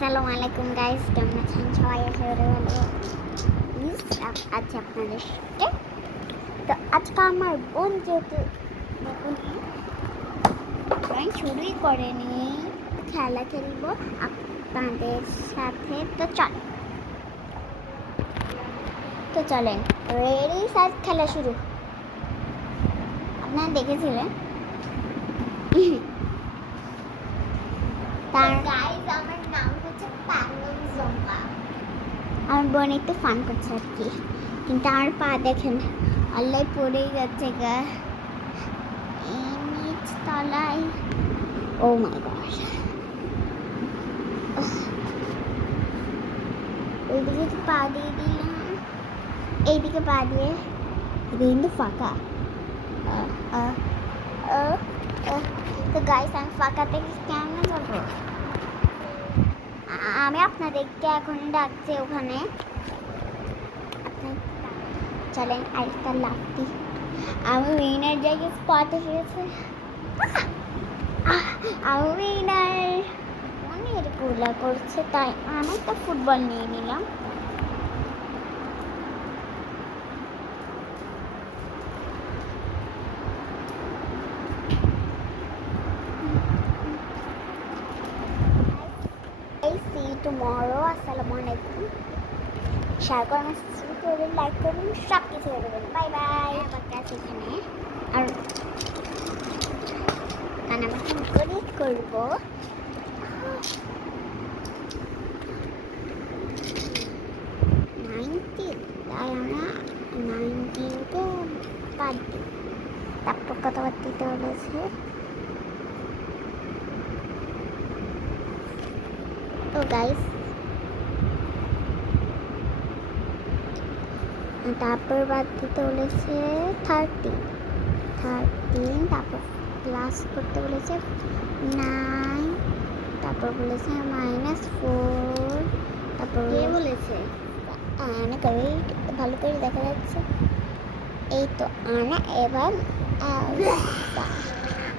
আসসালামু আলাইকুম গাইস কেমন আছেন সবাই? আছে ভালো প্লিজ আজ আপনাদের সাথে তো আজকে আমার বোন যেহেতু নতুন ড্রয়িং শুরুই করেনি। খেলা খেলব আপনাদের সাথে। তো চল। তো চলেন। রেডি সাজ খেলা শুরু। আপনারা দেখেছিলেন? তার গাইস বোন একটু ফান করছে আর কি। কিন্তু আমার পা দেখেন আল্লাহ পড়েই যাচ্ছে গা। নিচ তলায়। ও মাই গড ওইদিকে পা দিয়ে দিলাম। এইদিকে পা দিয়ে। এটা কিন্তু ফাঁকা। তো গাইস আমি ফাঁকা থেকে কেমন যাব? আমি আপনাদেরকে এখন ডাকছি ওখানে। চলেন, আরেকটা লাগতি আমি উইনার জায়গায় স্পট এসে গেছে আমি উইনার অনেক করছে, তাই আমি একটা ফুটবল নিয়ে নিলাম। Tomorrow. আসসালামু আলাইকুম। শেয়ার করুন সাবস্ক্রাইব করবেন লাইক করুন সব কিছু করবেন বাই বাই আবার কাছে এখানে। আর কানামাটি করে করব। নাইনটিন তাই আমরা নাইনটিনকে বাদ দিই। তারপর কত বাদ দিতে গাইস তারপর বাদ দিতে বলেছে থার্টি থার্টিন তারপর প্লাস করতে বলেছে নাইন তারপর বলেছে মাইনাস ফোর তারপর বলেছে? আনা করে ভালো করে দেখা যাচ্ছে। এই তো আনা এবার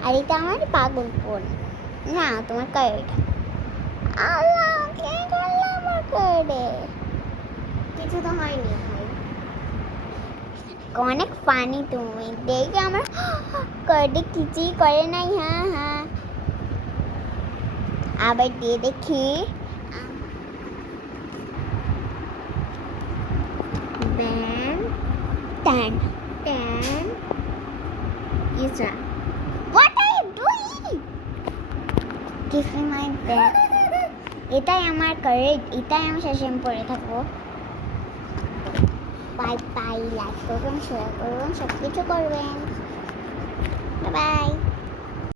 আর এটা আমার পাগল ফোন না তোমার কার্ড আল্লাহ কে করল আমার কার্ডে কিছু তো হয়নি অনেক ফানি তুমি। দেখে আমার কার্ডে কিছুই করে নাই হ্যাঁ হ্যাঁ। আবার দিয়ে দেখি। ব্যান টেন ট্যান ইসরা are you doing? Give me my bag. এটাই আমার কারেজ এটাই আমি শেষে পরে থাকব। বাই বাই লাইক করবেন শেয়ার করবেন সব কিছু করবেন। বাই